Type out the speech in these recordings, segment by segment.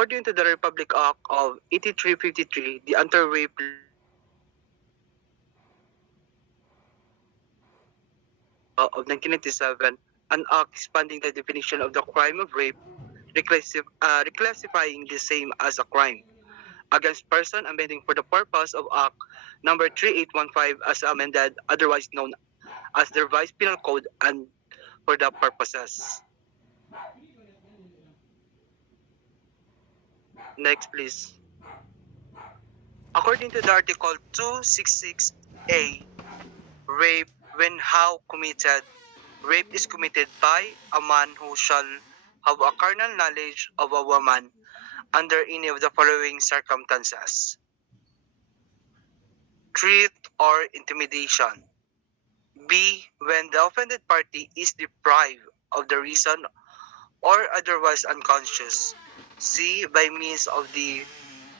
According to the Republic Act of 8353, the anti-rape of 1997, an act expanding the definition of the crime of rape, reclassifying the same as a crime against person, amending for the purpose of Act number 3815 as amended, otherwise known as the Revised Penal Code, and for the purposes. Next, please. According to the Article 266A, rape, when how committed, rape is committed by a man who shall have a carnal knowledge of a woman under any of the following circumstances: threat or intimidation. B. When the offended party is deprived of the reason or otherwise unconscious. C. By means of the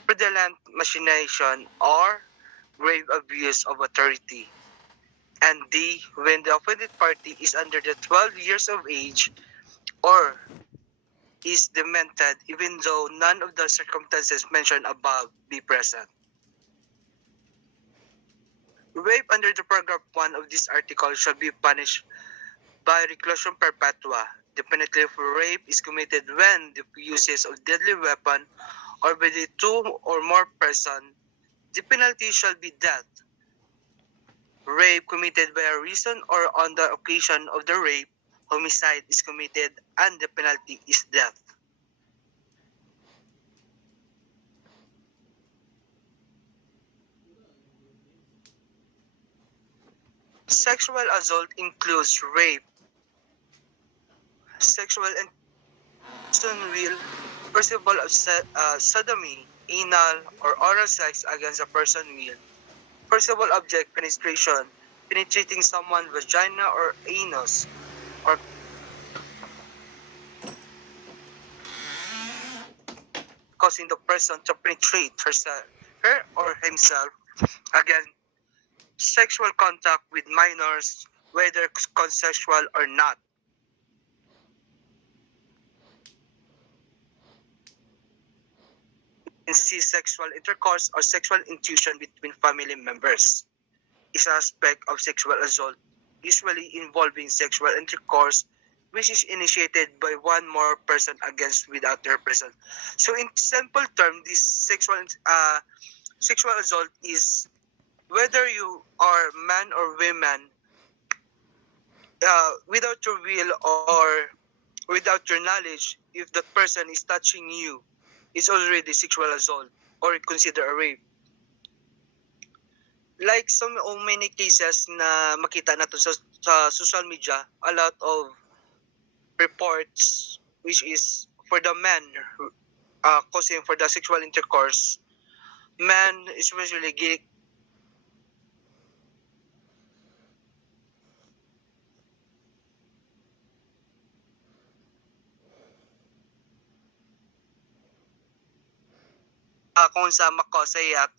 fraudulent machination or grave abuse of authority. And D. When the offended party is under the 12 years of age or is demented, even though none of the circumstances mentioned above be present. Rape under the paragraph 1 of this article shall be punished by reclusion perpetua. The penalty for rape is committed when the uses of deadly weapon or by the two or more person. The penalty shall be death. Rape committed by a reason or on the occasion of the rape, homicide is committed and the penalty is death. Sexual assault includes rape, sexual intention will, forcible sodomy, anal or oral sex against a person will, forcible object penetration, penetrating someone's vagina or anus, or causing the person to penetrate her or himself. Again, sexual contact with minors, whether consensual or not. And see, sexual intercourse or sexual intuition between family members is an aspect of sexual assault, usually involving sexual intercourse which is initiated by one more person against without their presence. So in simple terms, this sexual assault is whether you are man or woman, without your will or without your knowledge, if that person is touching you, it's already sexual assault or consider a rape. Like many cases na makita nato sa social media, a lot of reports which is for the men causing for the sexual intercourse, men especially kung sa makosayat,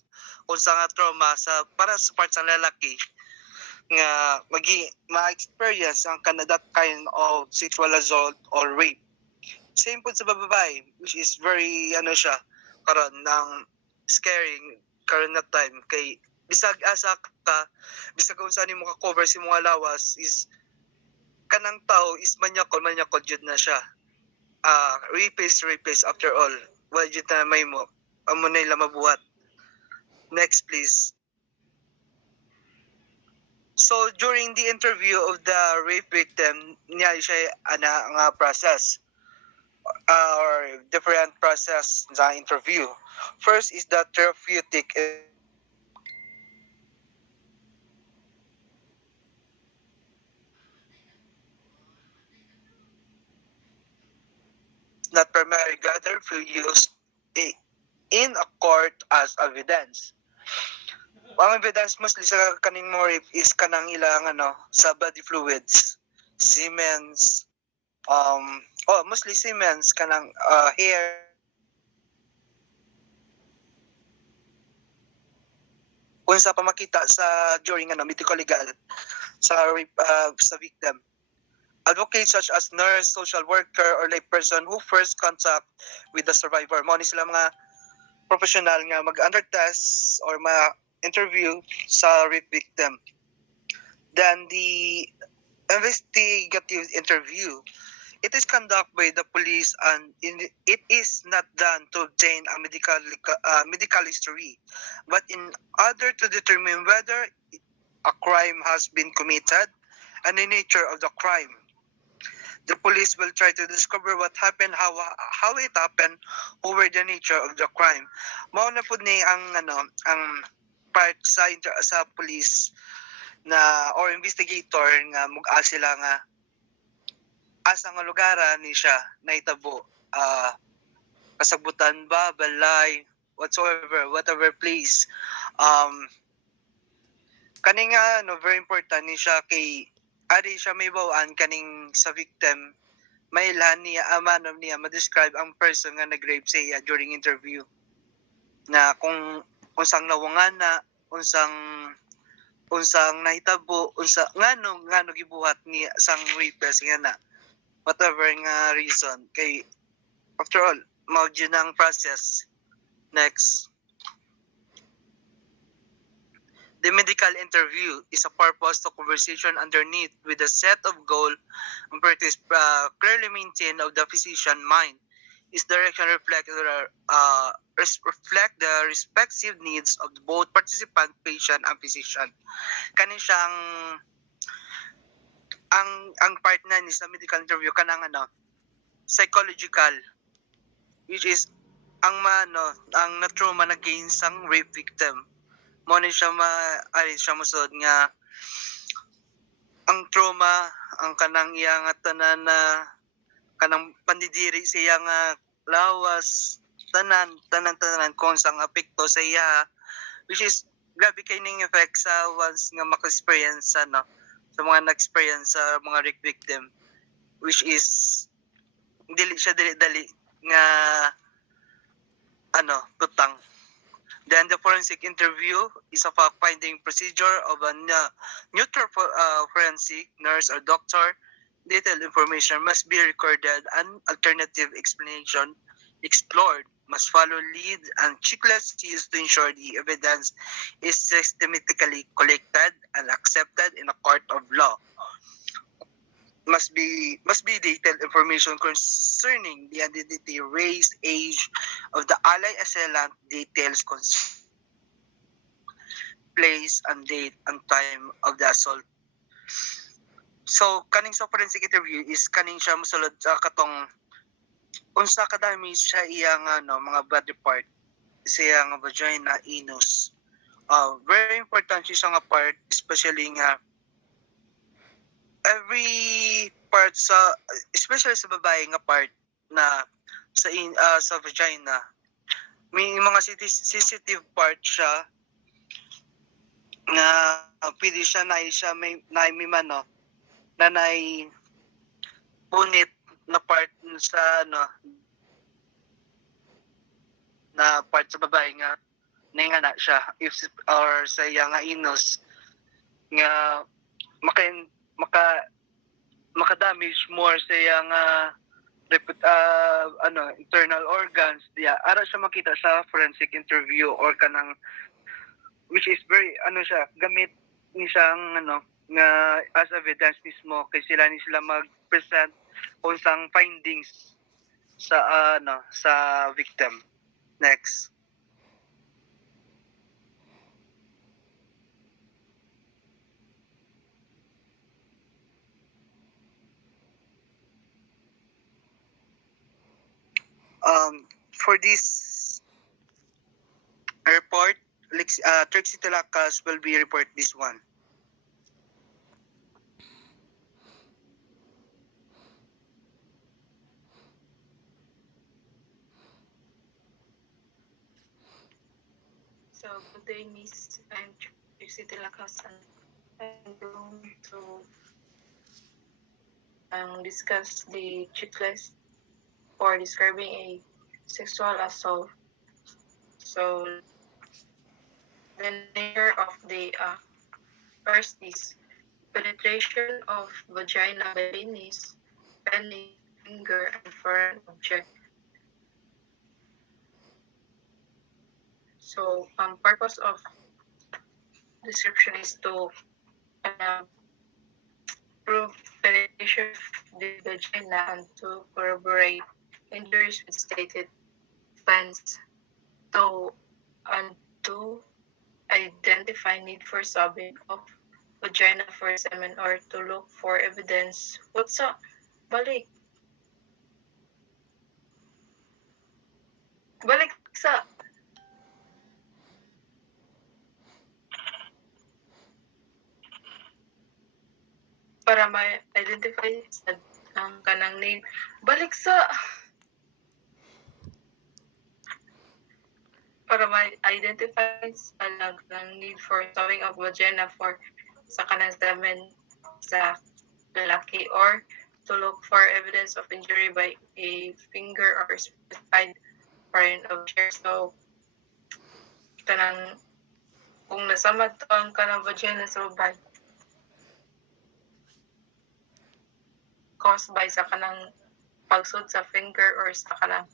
kung sa nga trauma sa para sa part sa lalaki nga ma-experience ang that kind of sexual assault or rape. Same po sa babae, which is very siya karon ng scaring karon na time kay bisag asa ka, bisag kung saan mo ka-cover si mga lawas is kanang tao is manyakol jud na siya. Rapist after all. Well, jud na may mo amo na ila mabuhat. Next please. So during the interview of the rape victim, niya siya nga process or different process sa interview. First is the therapeutic not primarily gathered for use in a court as evidence. Ang evidence mostly sa kaning mo rape is kanang ilang sa body fluids, semens, mostly semens, kanang hair, kung sa pamakita sa during medical legal sa rape sa victim. advocates such as nurse, social worker, or lay person who first contact with the survivor. Mo ni sila mga professional nga mag-undertest or ma-interview sa rape victim. Then the investigative interview, it is conducted by the police and it is not done to obtain a medical history, but in order to determine whether a crime has been committed and the nature of the crime. The police will try to discover what happened, how it happened, over the nature of the crime. Mao na pud ni ang part sa police na or investigator nga mug-a sila nga asa nga lugaran ni siya nahitabo, kasabutan ba, balay, whatever place. Kani nga very important ni siya kay ari siya may bawaan kaning sa victim, may ilhan niya amanom niya ma-describe ang person nga nag-rape siya during interview na kung unsang nawangana, unsang nahitabo, ngano gibuhat ni sang rapist nga na whatever nga reason kay after all mao gyud ang process. Next, the medical interview is a purpose to conversation underneath with a set of goal and practice clearly maintained of the physician mind. Its direction reflect the respective needs of both participant, patient, and physician. Kani siyang ang part na ni sa medical interview kanang psychological, which is ang na-trauma na gain sang rape victim. Mo ni siya siya musod nga ang trauma, ang kanang iya nga tanan na kanang pandidiri siya nga lawas, tanan kung sang apekto sa iya, which is grabe kay ning effect sa once nga maka-experience sa mga na-experience sa mga rape victim, which is dili nga tutang. Then the forensic interview is a fact-finding procedure of a neutral forensic nurse or doctor. Detailed information must be recorded and alternative explanation explored. Must follow lead and checklists used to ensure the evidence is systematically collected and accepted in a court of law. Must be detailed information concerning the identity, race, age of the alleged assailant, details place and date and time of the assault. So kaning sa forensic interview is kaning siya mosulod sa katong unsa kadami siya iyang mga body part, siya nga vagina, anus. Very important siya nga part, especially nga every part sa especially sa babae nga part na sa vagina, may mga sensitive part siya na pwede siya may punit na part sa na part sa babae nga na siya if or sa iya nga anus nga maka-damage more sa iya nga internal organs diya ara siya makita sa forensic interview or kanang which is very siya gamit ni siyang nga as evidence mismo kay sila mag-present unsang findings sa sa victim. Next, for this report, Trixie Talacas will be report this one. So good day, Miss. I'm Trixie Talacas and I'm going to discuss the checklist for describing a sexual assault. So the nature of the first is penetration of vagina by penis, finger, and foreign object. So, purpose of description is to uh, prove penetration of the vagina and to corroborate injuries with stated offense. To and to identify need for swabbing of vagina for semen or to look for evidence. What's up? Balik. Balik sa para ma-identify sa ang kanang need. Balik sa para ma-identify sa kanang need for sewing of vagina for sa kanang semen sa lalaki or to look for evidence of injury by a finger or specified foreign object. So, kanang kung nasamad to ang kanang vagina sa babae, caused by sa kanang pagsud sa finger or sa kanang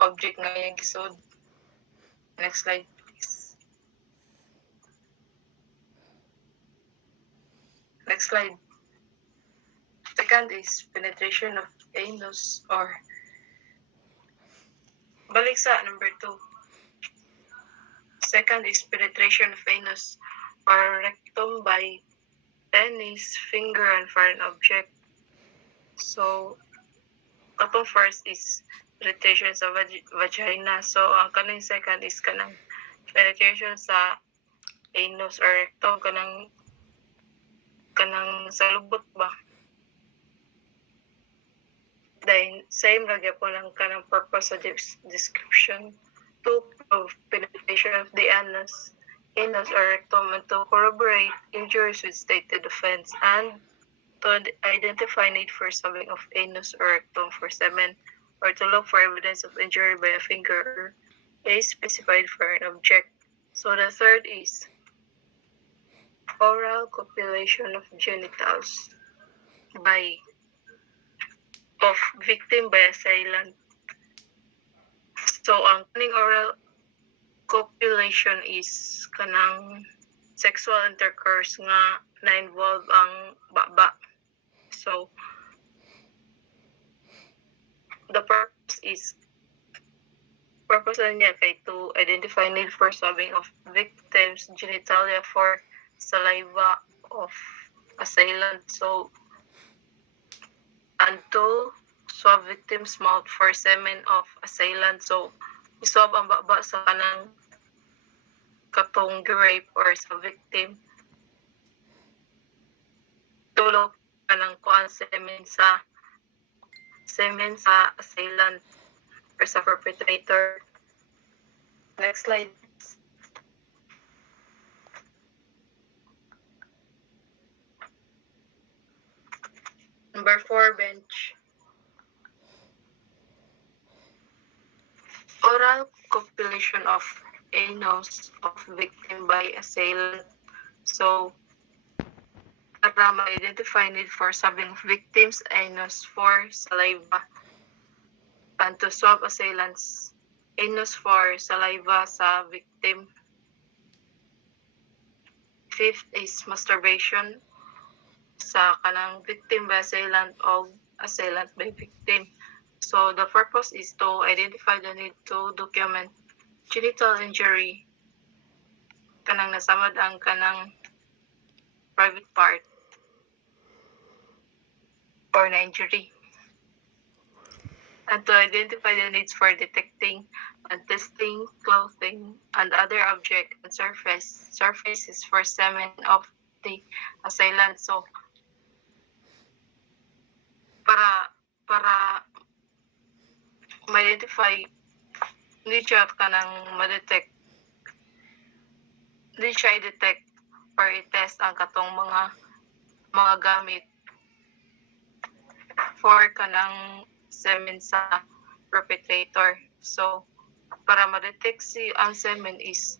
object nga yung gisud. Next slide, please. Next slide. Second is penetration of anus or balik sa number 2. Second is penetration of anus or rectum by penis, finger, and foreign object. So, katong first is penetration sa vagina. So, ang kanang second is kanang penetration sa anus or rectum, kanang sa lubot ba. Then, same lagi po lang kanang purpose sa description to prove penetration of the anus or rectum and to corroborate injuries with stated offense and to identify need for swabbing of anus or rectum for semen or to look for evidence of injury by a finger or a specified foreign object. So the third is oral copulation of genitals of victim by assailant. So ang kaning oral copulation is kanang sexual intercourse nga na-involve ang baba. So the purpose niya kay to identify need for swabbing of victims' genitalia for saliva of assailant. So and to swab victim's mouth for semen of assailant. So iswab ang baba sa kanang katong rape or sa victim. Tulog kanang kuan semen sa assailant or sa perpetrator. Next slide. Number 4, bench. Oral copulation of anus of victim by assailant. So, para ma-identify need for swabbing of victim's anus for saliva and to swab assailant's anus for saliva sa victim. Fifth is masturbation sa kanang victim by assailant o assailant by victim. So the purpose is to identify the need to document genital injury kanang nasamad ang kanang private part or na injury. And to identify the needs for detecting and testing clothing and other object and surfaces for semen of the assailant. So para ma-identify hindi siya i-detect or i-test ang katong mga gamit for kanang semen sa perpetrator. So para ma-detect ang semen is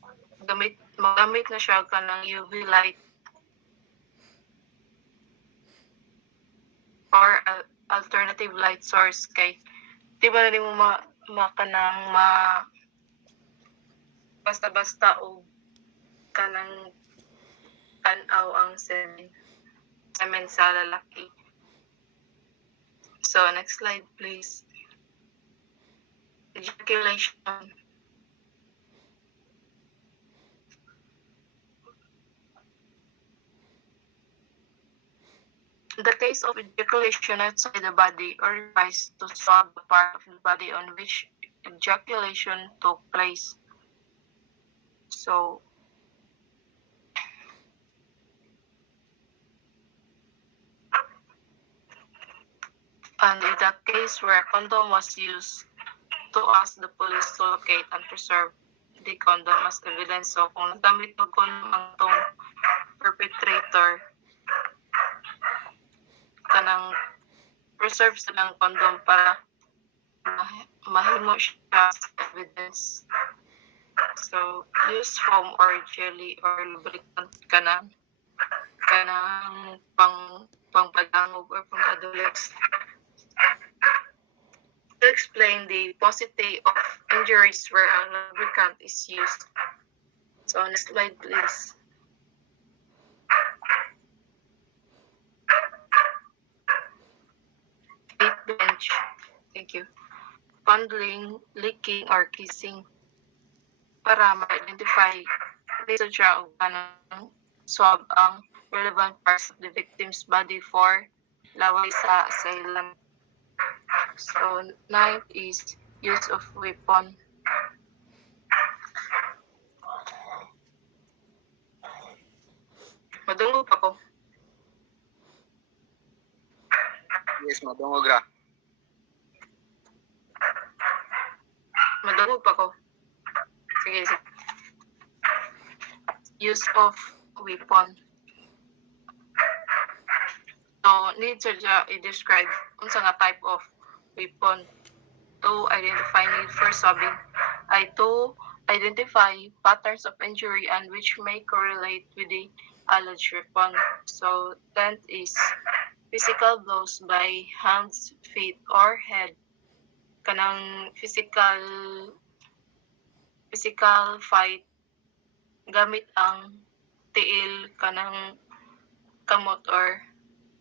magamit na siya kanang UV light or alternative light source kay di ba na mo makanang basta-basta o kanang tanaw ang semen sa lalaki. So next slide please. Ejaculation. In the case of ejaculation outside the body or device to swab the part of the body on which ejaculation took place. So, and in that case where a condom was used to ask the police to locate and preserve the condom as evidence. So, kung nagamit ng condom ang tong perpetrator, kanang preserve sa ng condom para mahimo siya as evidence. So, use foam or jelly or lubricant kanang pangpadangog or pang-adolescent. To explain the paucity of injuries where a lubricant is used. So, next slide please. Bench. Thank you. Fondling, licking, or kissing para ma-identify dito siya o kanang swab ang relevant parts of the victim's body for laway sa assailant. So, ninth is use of weapon. Madungog ako. Yes, madungog ra. Madungog pa ko. Sige. Use of weapon. So, need to i-describe unsa nga type of weapon to identify need for swabbing. Ay to identify patterns of injury and which may correlate with the alleged weapon. So, 10th is physical blows by hands, feet, or head. Kanang physical fight gamit ang tiil kanang kamot or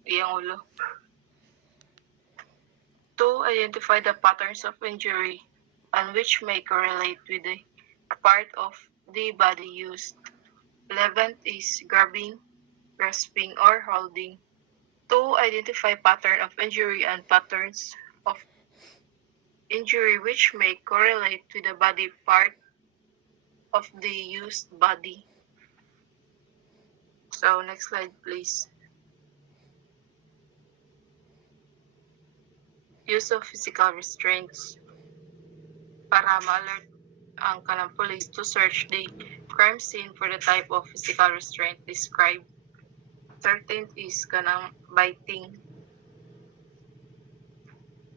iyang ulo. To identify the patterns of injury and which may correlate with the part of the body used. 11th is grabbing, grasping, or holding. To identify pattern of injury and patterns of injury which may correlate with the body part of the used body. So, next slide please. Use of physical restraints para ma-alert ang kanang police to search the crime scene for the type of physical restraint described. 13th is kanang biting.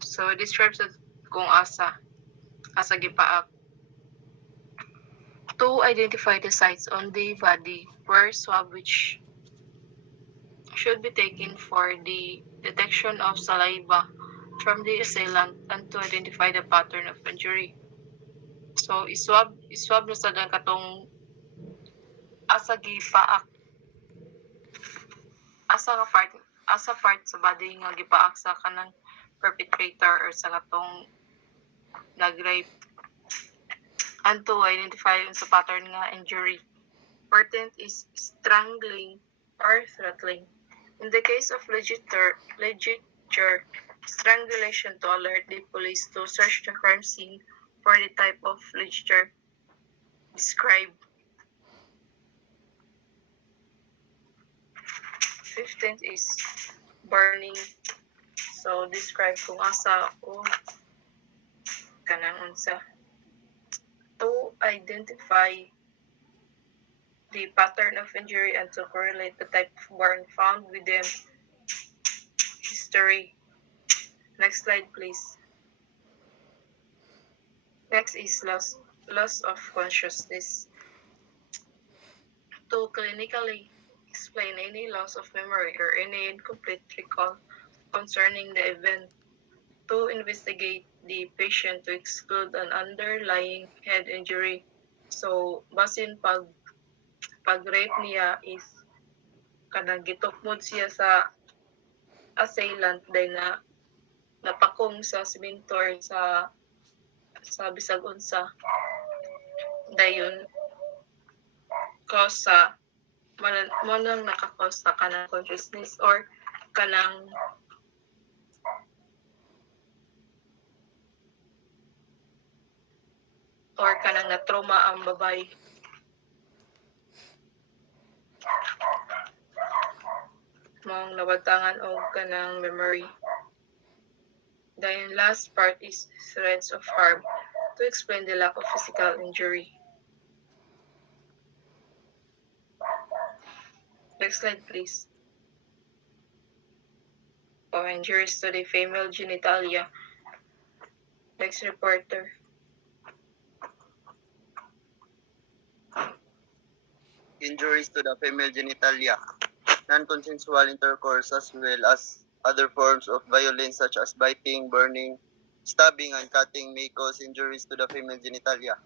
So, it describes kung asa gipaak. To identify the sites on the body where swab which should be taken for the detection of saliva from the assailant and to identify the pattern of injury. So, iswab na sa katong asa gipaak. Asa part sa body nga gipaak sa kanang perpetrator or sa katong nag-rape. And to identify sa pattern nga injury. 14th is strangling or throttling. In the case of legislature, strangulation to alert the police to search the crime scene for the type of legislature described. 15th is burning. So, describe kung asa o kanang unsa. To identify the pattern of injury and to correlate the type of burn found within history. Next slide, please. Next is loss of consciousness. To clinically explain any loss of memory or any incomplete recall concerning the event. To investigate the patient to exclude an underlying head injury. So, basin pag-rape niya is kanang gitukmod siya sa assailant day na napakong sa semento or sa bisag unsa dayon cause sa mo nang nakakause sa kanang consciousness or kanang na trauma ang babae. Mong nabatangan og kanang memory. The last part is threats of harm to explain the lack of physical injury. Next slide, please. Injuries to the female genitalia. Next reporter. Injuries to the female genitalia, non-consensual intercourse as well as other forms of violence such as biting, burning, stabbing, and cutting may cause injuries to the female genitalia.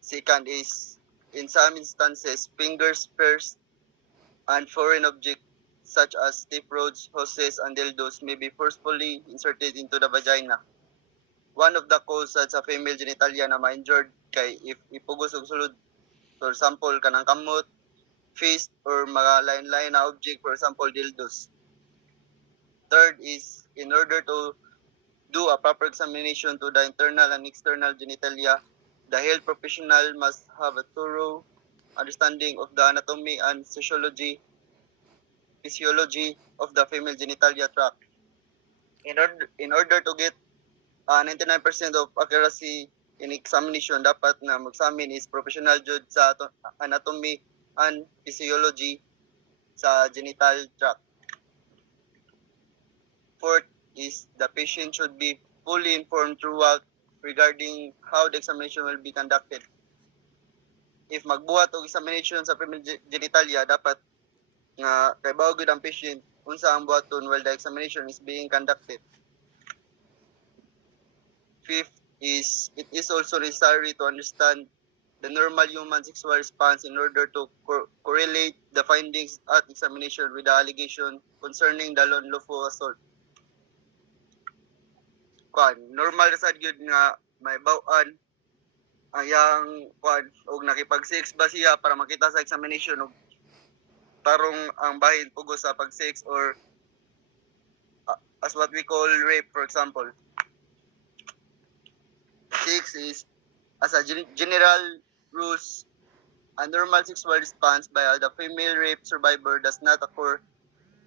Second is, in some instances, fingers, spears, and foreign objects such as stiff rods, hoses, and dildos may be forcefully inserted into the vagina. One of the causes sa female genitalia na ma-injured kay if ipugos og sulod, for example, kanang kamot, fist, or mga lain-lain na object, for example, dildos. Third is, in order to do a proper examination to the internal and external genitalia, the health professional must have a thorough understanding of the anatomy and physiology of the female genitalia tract. In order to get 99% of accuracy in examination, dapat na mag-examine is professional jud sa anatomy and physiology sa genital tract. Fourth is the patient should be fully informed throughout regarding how the examination will be conducted. If magbuhat og examination sa female genitalia, dapat nga kay bawo gud ang patient unsa ang buhaton while the examination is being conducted. Fifth is, it is also necessary to understand the normal human sexual response in order to correlate the findings at examination with the allegation concerning the unlawful assault. Normal sad gyud nga may baw-an ayang og nakipag-sex ba siya para makita sa examination og tarong ang bahin pugos sa pag-sex or as what we call rape, for example. Six is, as a general rules, a normal sexual response by the female rape survivor does not occur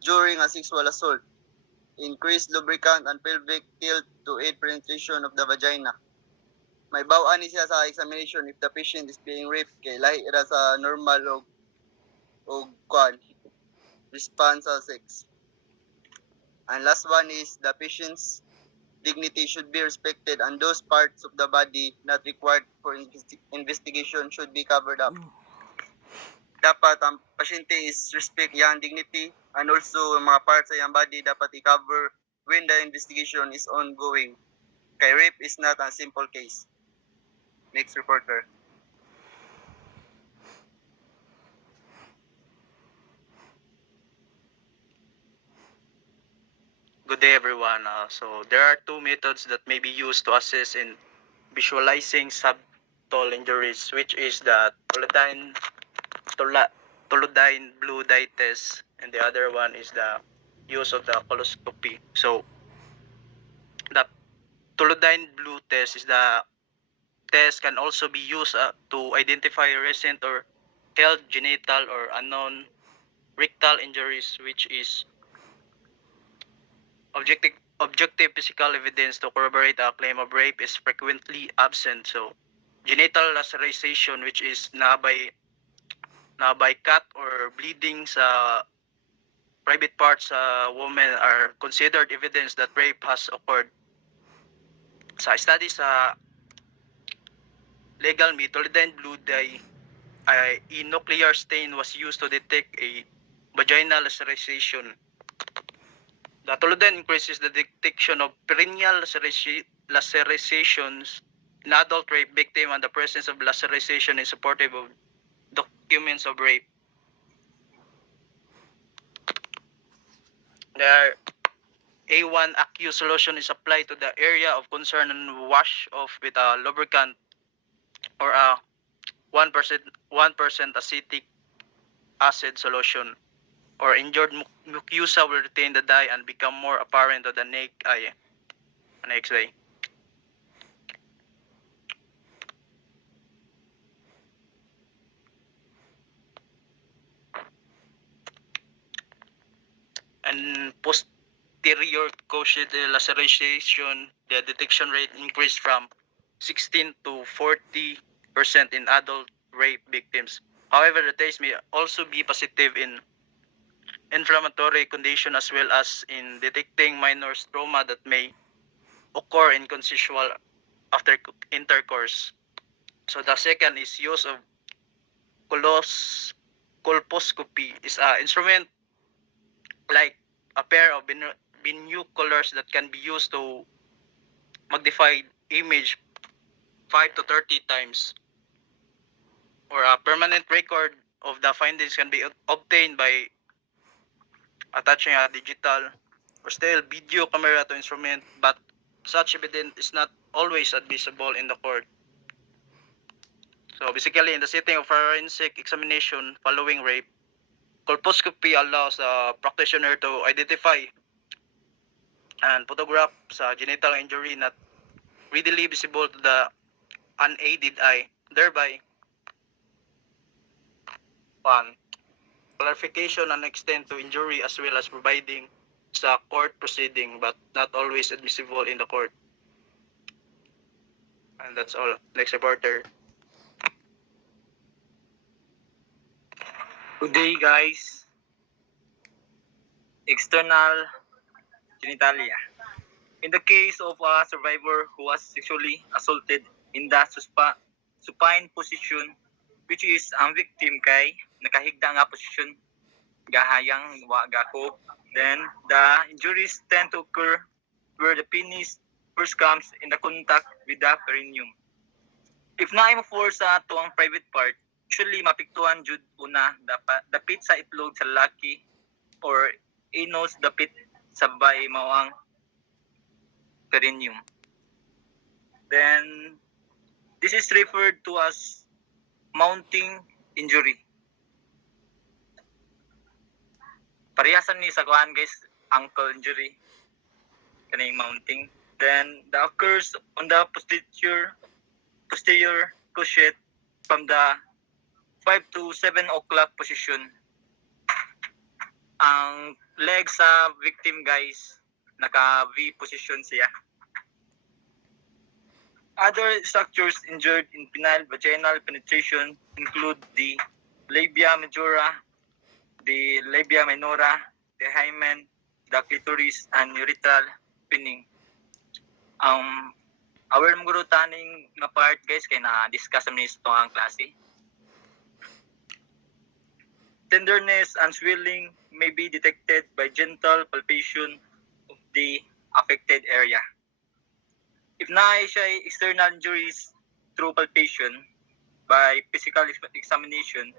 during a sexual assault. Increased lubricant and pelvic tilt to aid penetration of the vagina. May baw-an siya sa examination if the patient is being raped kay lahi ra sa normal og response sa sex. And last one is, the patient's dignity should be respected and those parts of the body not required for investigation should be covered up. Dapat ang pasyente is respect yang dignity and also mga parts sa yang body dapat i-cover when the investigation is ongoing. Kay rape is not a simple case. Next reporter. Good day, everyone. So there are two methods that may be used to assist in visualizing subtle injuries, which is the toluidine blue dye test, and the other one is the use of the coloscopy. So the toluidine blue test is the test can also be used to identify recent or held genital or unknown rectal injuries, which is objective physical evidence to corroborate a claim of rape is frequently absent. So genital laceration, which is na by cut or bleeding sa private parts sa women, are considered evidence that rape has occurred. Sa study sa legal meat, toluidine blue dye, a nuclear stain was used to detect a vaginal laceration. The toluene increases the detection of perineal lacerations in adult rape victim, and the presence of laceration is supportive of documents of rape. There, A1 aqueous solution is applied to the area of concern and wash off with a lubricant or a 1% acetic acid solution, or injured mucosa will retain the dye and become more apparent to the naked eye. Next day. And posterior coccygeal laceration, the detection rate increased from 16 to 40% in adult rape victims. However, the test may also be positive in inflammatory condition as well as in detecting minor trauma that may occur in consensual after intercourse. So the second is use of colposcopy is an instrument like a pair of binoculars that can be used to magnify image 5 to 30 times, or a permanent record of the findings can be obtained by attaching a digital or still video camera to instrument, but such evidence is not always admissible in the court. So basically, in the setting of forensic examination following rape, colposcopy allows the practitioner to identify and photograph sa genital injury not readily visible to the unaided eye, thereby one, clarification and extent to injury as well as providing sa court proceeding but not always admissible in the court. And that's all. Next reporter. Good day, guys. External genitalia. In the case of a survivor who was sexually assaulted in the supine position, which is ang victim kay nakahigda nga posisyon, gahayang wa gako, then the injuries tend to occur where the penis first comes in the contact with the perineum. If naay mo force sa tuang private part, usually mapiktuhan jud una dapit sa itlog sa lalaki or anus dapit sa babae mao ang perineum. Then this is referred to as mounting injury. Parehasan ni sa kuan guys, ankle injury kaning mounting. Then that occurs on the posterior cruciate from the 5 to 7 o'clock position. Ang leg sa victim guys, naka V position siya. Other structures injured in penile vaginal penetration include the labia majora, the labia minora, the hymen, the clitoris, and urethral pinning. Aware mo guro taning nga part guys kay na-discuss namin ito ang klase. Tenderness and swelling may be detected by gentle palpation of the affected area. If naay siya external injuries through palpation by physical examination,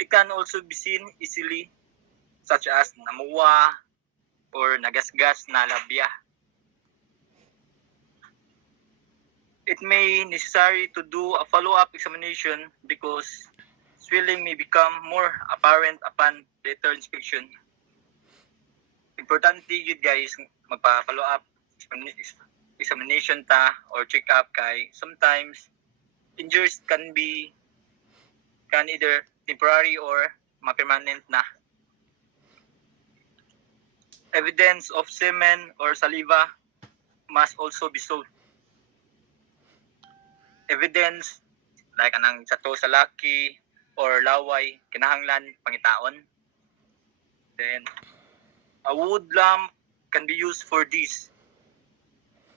it can also be seen easily, such as namuwa or nagasgas na labia. It may necessary to do a follow-up examination because swelling may become more apparent upon later inspection. Importante yun guys, magpa-follow up examination ta or check up kay sometimes injuries can either temporary or permanent na. Evidence of semen or saliva must also be sought. Evidence like anang sato sa laki or laway kinahanglan pangitaon. Then a wood lamp can be used for this.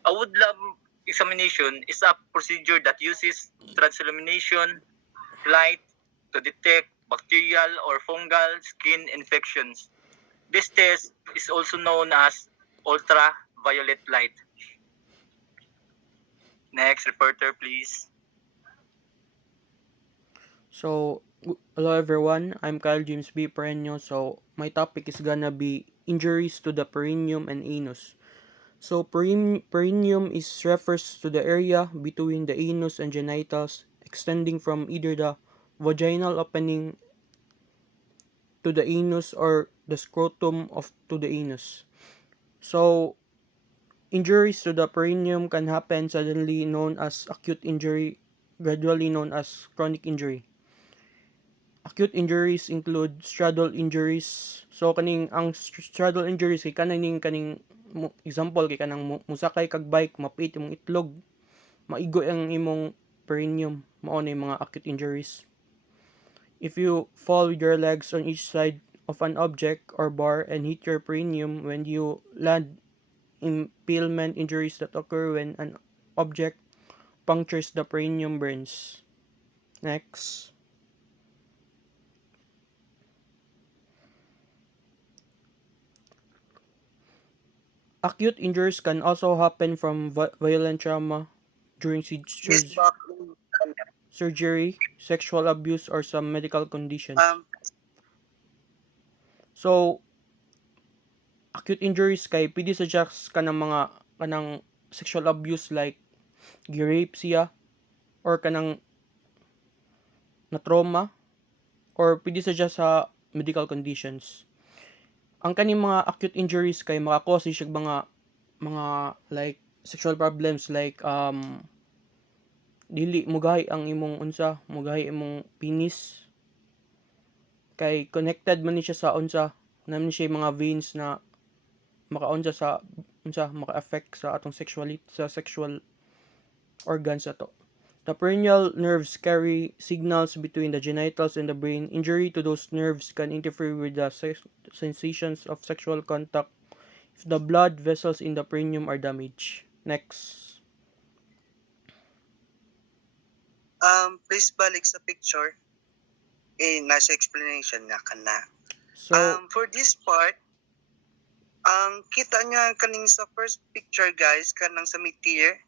A wood lamp examination is a procedure that uses transillumination light to detect bacterial or fungal skin infections This test is also known as ultraviolet light. Next, reporter, please. So, hello everyone, I'm Kyle James B. Perenyo. So, my topic is gonna be injuries to the perineum and anus. So, perineum is refers to the area between the anus and genitals, extending from either the vaginal opening to the anus or the scrotum of to the anus. So, injuries to the perineum can happen suddenly, known as acute injury, gradually known as chronic injury. Acute injuries include straddle injuries. So kaning ang straddle injuries kay kaning example kay kanang musakay kag bike, mapit imong itlog, maigo ang imong perineum, mao na yung mga acute injuries. If you fall with your legs on each side of an object or bar and hit your perineum when you land, impalement injuries that occur when an object punctures the perineum burns. Next. Acute injuries can also happen from violent trauma during Miss back in, surgery, sexual abuse, or some medical conditions. um, So, acute injuries kay pwede sa jacks kanang sexual abuse like gi-rape siya or kanang na trauma or pwede sa just sa medical conditions. Ang kaning mga acute injuries kay maka-cause siya mga like sexual problems like dili mugahi ang imong unsa, mugahi imong penis kay connected man ni siya sa unsa, naman siya mga veins na makaunsa sa unsa maka-affect sa atong sexual organs ato. The perineal nerves carry signals between the genitals and the brain. Injury to those nerves can interfere with the sensations of sexual contact if the blood vessels in the perineum are damaged. Next. Please balik sa picture. Nasa explanation na ka na. So, For this part, kita niya kaning sa first picture guys, kanang sa mid-tier,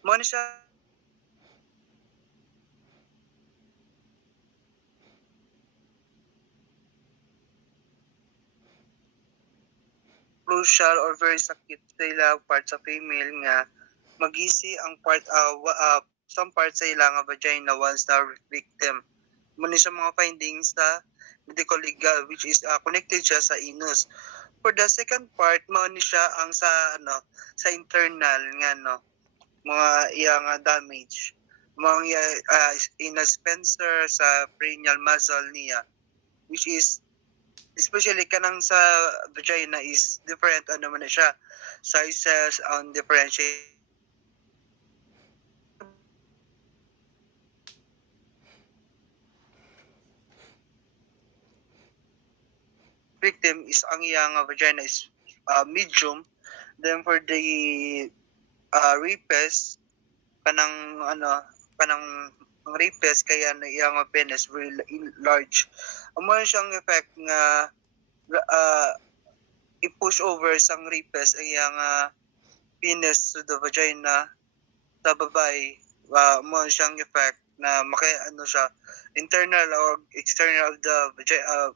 mo na siya crucial or very sakit sa ilang part sa female nga magisi ang part some part sa ilang vagina once na victim. Muna siya mga findings sa medical legal which is connected siya sa anus. For the second part, mao ni siya ang sa sa internal nga mga iyang damage. Mga inner Spencer sa perineal muscle niya which is especially kanang sa vagina is different man na siya sizes on differentiate victim is ang iyang vagina is medium. Then for the rapist kanang ang rapist kaya na iyang penis very large. Amo siyang effect nga i-push over sang rapist ang iyang penis to the vagina sa babae. Mo siyang effect na siya internal or external of the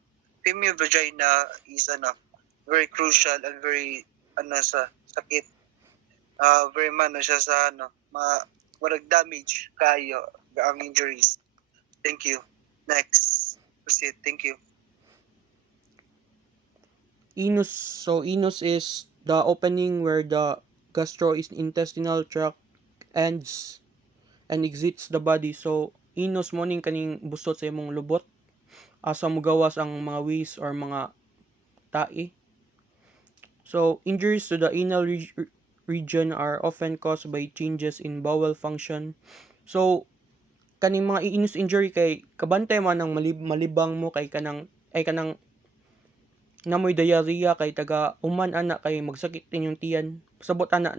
female vagina is very crucial and very sa sakit. Very siya sa marag damage kayo ang injuries. Thank you. Next. Proceed. Thank you. anus. So, anus is the opening where the gastrointestinal tract ends and exits the body. So, anus mo ning kaning busot sa imong lubot. Asa mo gawas ang mga waste or mga tae. So, injuries to the anal region are often caused by changes in bowel function. So, kaning mga anus injury kay kabantay man ang malibang mo kay kanang namoy diarrhea kay taga uman ana kay magsakit inyong tiyan. Sabot ana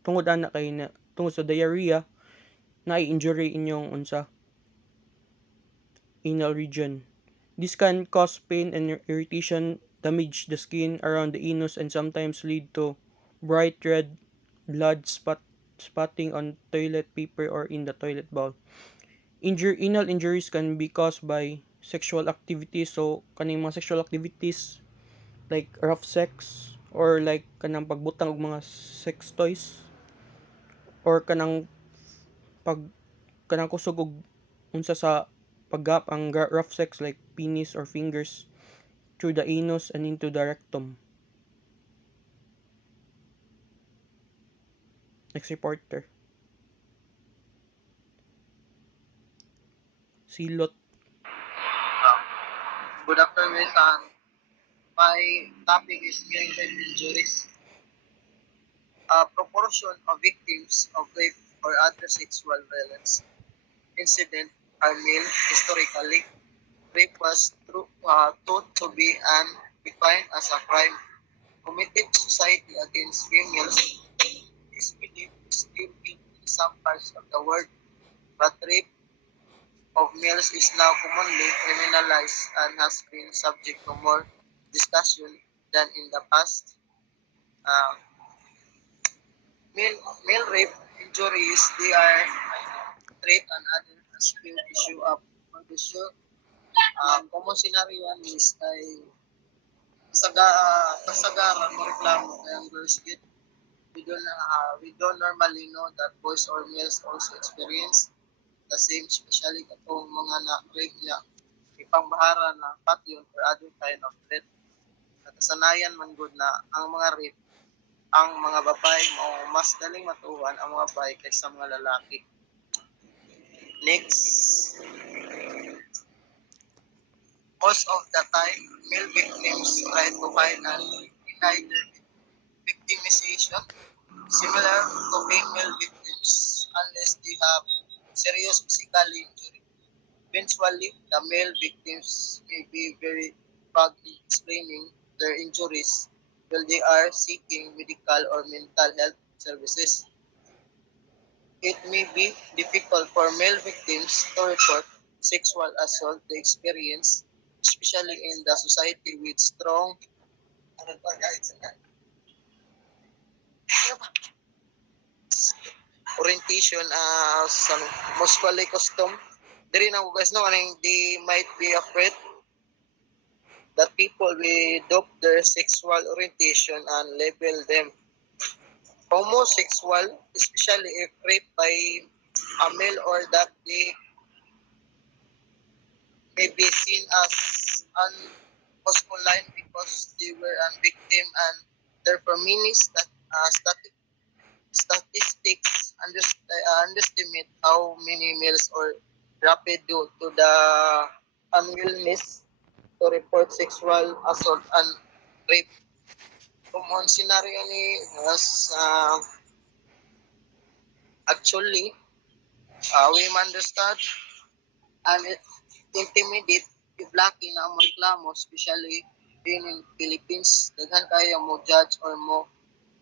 tungod ana kay tungod sa diarrhea na injury inyong unsa anal region. This can cause pain and irritation damage the skin around the anus and sometimes lead to bright red blood spotting on toilet paper or in the toilet bowl. Anal injuries can be caused by sexual activities. So, kaning mga sexual activities like rough sex or like kanang pagbutang og mga sex toys or pag kanang kusog og unsa sa paggap ang rough sex like penis or fingers through the anus and into the rectum. Next reporter. Silot. Good afternoon, my topic is male injuries. Proportion of victims of rape or other sexual violence incident are male historically. Rape was thought to be and defined as a crime committed society against females. This belief is still in some parts of the world, but rape of males is now commonly criminalized and has been subject to more discussion than in the past. Uh, male rape injuries, they are rape and other skill issue up on the show. Common scenario is kay kasagaran mo reklamo kay ang girls get we don't normally know that boys or males also experience the same, especially katong mga na-rape niya ipangbahara na patyon or other kind of threat. Nakasanayan man good na ang mga rape ang mga babae mo mas daling matuhan ang mga babae kaysa mga lalaki. Next, most of the time, male victims try to hide and deny their victimization, similar to female victims, unless they have serious physical injury. Eventually, the male victims may be very vague in explaining their injuries while they are seeking medical or mental health services. It may be difficult for male victims to report sexual assault they experience, especially in the society with strong orientation sa mostly custom. Diri na guys no aning they might be afraid that people will adopt their sexual orientation and label them homosexual, especially if raped by a male, or that they may be seen as unmasculine because they were a victim, and therefore many statistics underestimate how many males or rapid due to the unwillingness to report sexual assault and rape. Common scenario ni was actually women understand and intimidate if laki na mo reklamo, especially in Philippines. Daghan kayo mo judge or mo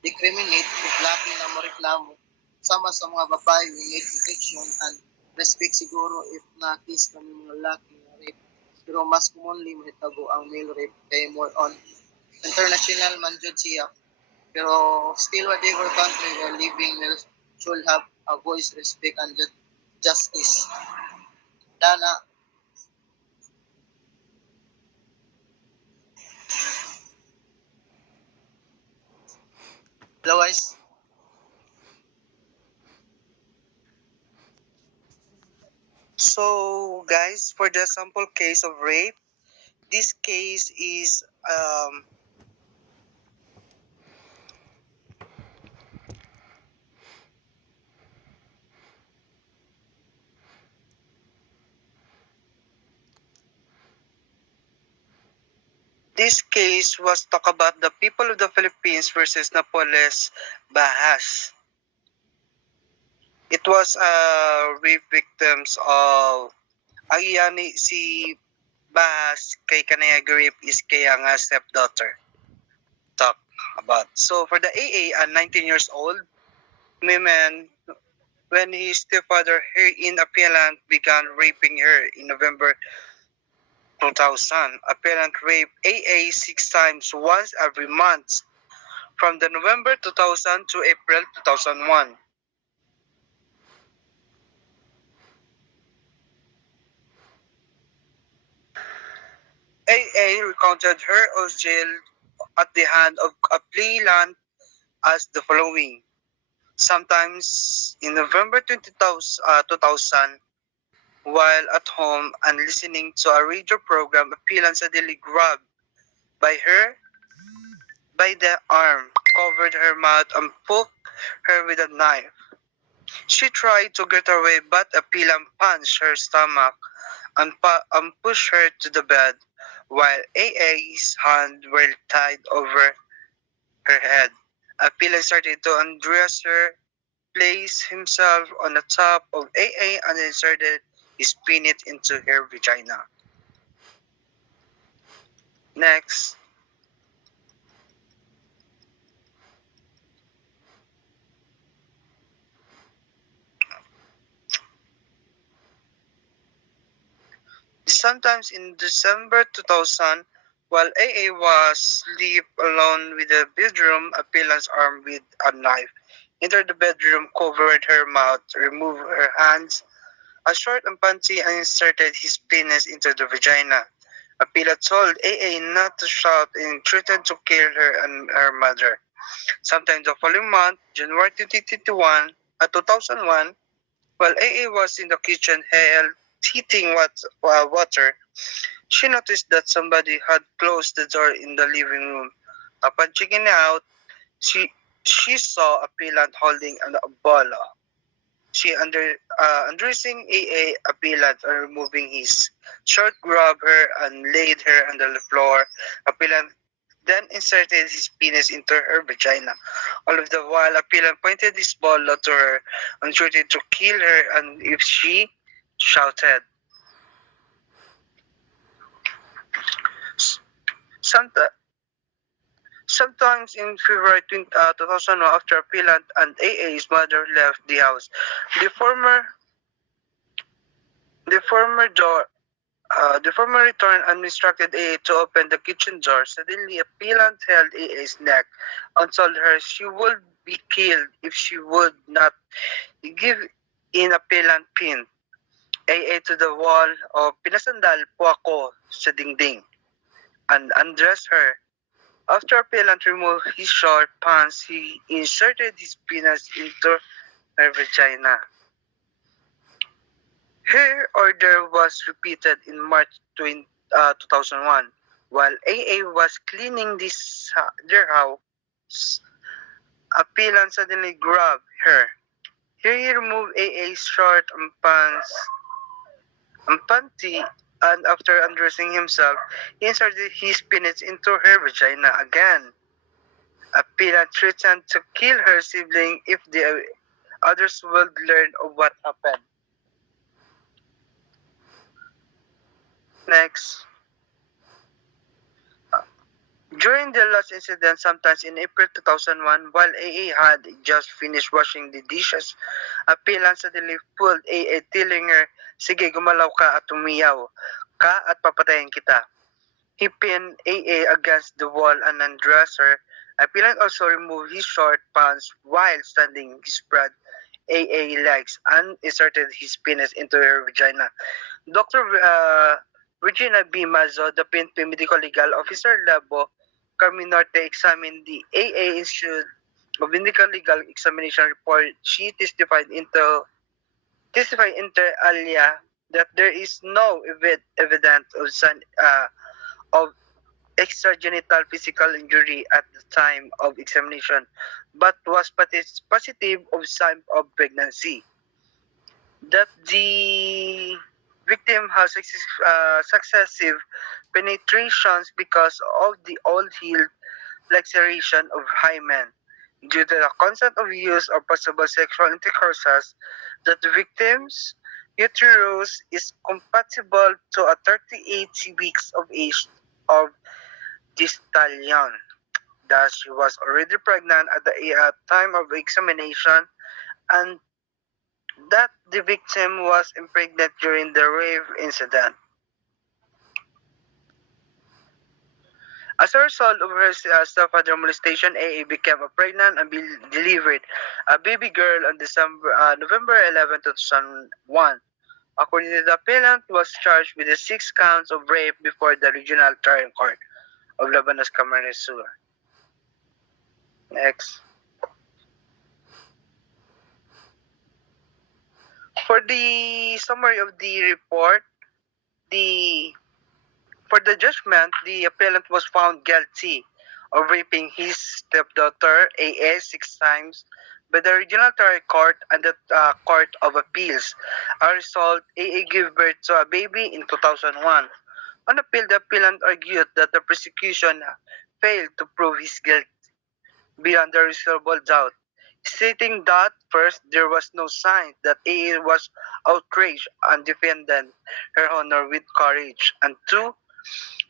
discriminate if laki na mo reklamo. Sama sa mga babae, we need protection and respect siguro if na case kami mga laki na rape. Pero mas commonly mahitabo ang male rape kay more on international man jud siya. Pero still whatever country where living males should have a voice, respect and justice. Dana, otherwise, So, guys, for the sample case of rape, this case is this case was talk about the people of the Philippines versus Napoles Bahas. It was rape victims of Ayani si Bahas kay kanaya rape is kaya nga stepdaughter. Talk about. So for the AA, a 19 years old woman, when his stepfather, her in appealant, began raping her in November 2000, appellant raped AA 6 times, once every month, from the November 2000 to April 2001. AA recounted her ordeal at the hand of appellant as the following. Sometimes in November 2000, while at home and listening to a radio program, appellant suddenly grabbed by her by the arm, covered her mouth, and poked her with a knife. She tried to get away, but appellant punched her stomach and pushed her to the bed, while AA's hands were tied over her head. Appellant started to undress her, placed himself on the top of AA, and inserted his penis into her vagina. Next, sometimes in December 2000, while AA was asleep alone with the bedroom, appellant's armed with a knife entered the bedroom, covered her mouth, removed her hands, a short and panty, and inserted his penis into the vagina. Appellant told AA not to shout and threatened to kill her and her mother. Sometime the following month, January 2001, while AA was in the kitchen heating water, she noticed that somebody had closed the door in the living room. Upon checking out, she she saw a appellant holding a ball. She undressing AA appellant and removing his shirt, grabbed her and laid her on the floor. Appellant then inserted his penis into her vagina. All of the while, appellant pointed his ball to her and threatened to kill her and if she shouted. Sometimes Sometimes in February 2001, after appellant and AA's mother left the house, the former the former door the former returned and instructed AA to open the kitchen door. Suddenly, appellant held AA's neck and told her she would be killed if she would not give in. Appellant pinned AA to the wall o pinasandal po ako sa dingding and undressed her. After appellant removed his short pants, he inserted his penis into her vagina. Her order was repeated in March 2001. While AA was cleaning their house, appellant suddenly grabbed her. Here he removed AA's shirt and pants and panty, and after undressing himself, he inserted his penis into her vagina again. Appellant threatened to kill her sibling if the others would learn of what happened. Next. During the last incident, sometimes in April 2001, while AA had just finished washing the dishes, appellant suddenly pulled AA, telling her, "Sige, gumalaw ka at umiyaw ka at papatayin kita." He pinned AA against the wall and undressed her. Appellant also removed his short pants while standing. He spread AA legs and inserted his penis into her vagina. Dr. Regina B. Mazo, the PNP Medical Legal Officer Labo Carminorte, examined the AA Institute of Medical Legal Examination report. She testified inter alia that there is no evidence of extragenital physical injury at the time of examination, but was positive of sign of pregnancy. That the victim has successive penetrations because of the all-healed laceration of hymen due to the consent of use or possible sexual intercourse, that the victim's uterus is compatible to a 38 weeks of age of gestation. Thus, she was already pregnant at the time of examination, and that the victim was impregnated during the rape incident. As a result of her stepfather molestation, AA became pregnant and delivered a baby girl on November 11, 2001. According to the appellant, was charged with the 6 counts of rape before the Regional Trial Court of Labanos, Camarines Sur. Next. For the summary of the report, for the judgment, the appellant was found guilty of raping his stepdaughter, AA, 6 times by the Regional Trial Court and the Court of Appeals. As a result, AA gave birth to a baby in 2001. On appeal, the appellant argued that the prosecution failed to prove his guilt beyond a reasonable doubt, stating that first, there was no sign that AA was outraged and defended her honor with courage, and two,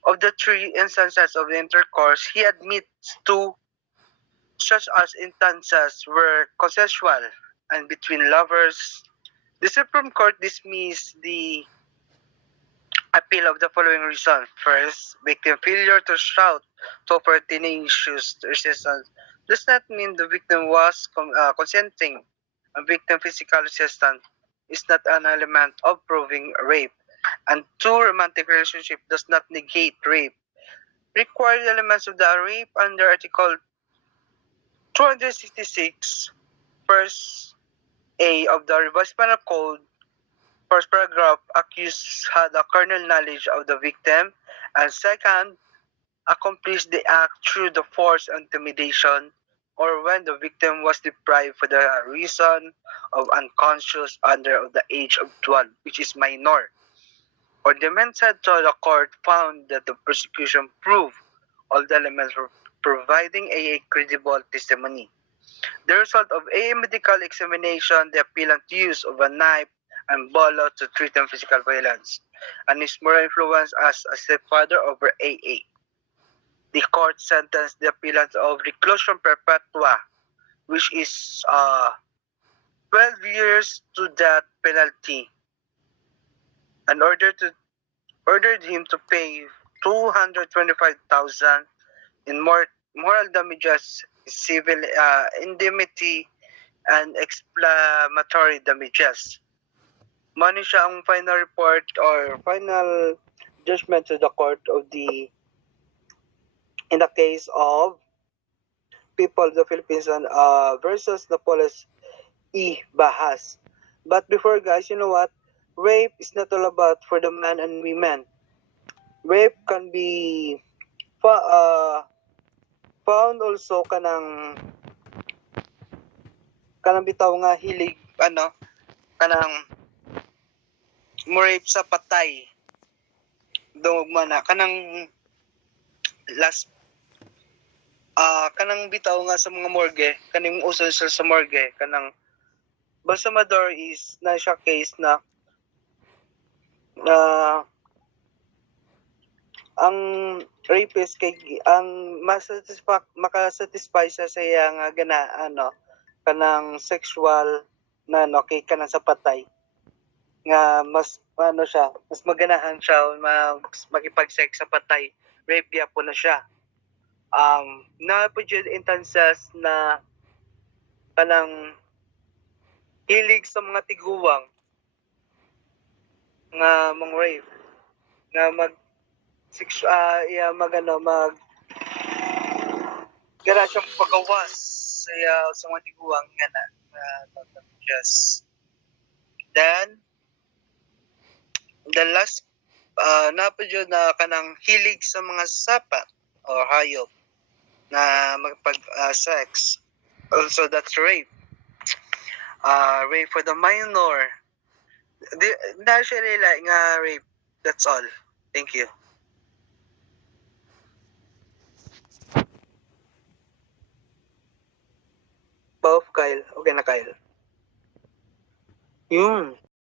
of the 3 instances of intercourse he admits to, such as instances were consensual and between lovers. The Supreme Court dismissed the appeal of the following reason. First, victim failure to shout to offer tenacious resistance does not mean the victim was consenting. A victim physical resistance is not an element of proving rape. And two, romantic relationship does not negate rape. Required elements of the rape under Article 266, first A of the Revised Penal Code, first paragraph, accused had a carnal knowledge of the victim, and second, accomplished the act through the force and intimidation, or when the victim was deprived for the reason of unconscious under the age of 12, which is minor. Or the said to the court found that the prosecution proved all the elements for providing a credible testimony. The result of a medical examination, the appellant use of a knife and bolo to threaten physical violence, and his moral influence as a stepfather over AA. The court sentenced the appellant of reclusion perpetua, which is 12 years to death penalty, and ordered him to pay 225,000 in moral damages, civil indemnity, and exclamatory damages. Mano siya ang final report or final judgment to the court of in the case of People of the Philippines versus Napoles E. Bahas. But before, guys, you know what? Rape is not all about for the men and women. Rape can be found also kanang bitaw nga hilig kanang mo rape sa patay. Dungog man na kanang last kanang bitaw nga sa mga morgue, kaning uso sa morgue, kanang balsamador is na siya case na ang rapist kay ang makasatisfy sa saya nga gana kanang sexual na kay kanang sa patay nga mas mas maganahan siya makipag-sex sa patay, rape po na siya. Na po dyan instances na kanang hilig sa mga tiguwang nga mga rape nga mag gana siyang pagawas sa mga tiguwang nga na just then the last na po dyan na kanang hilig sa mga sapat or hayop na magpag-sex. Also, that's rape. Rape for the minor. Na siya nila nga rape. That's all. Thank you. Both, Kyle. Okay na, Kyle. Yun.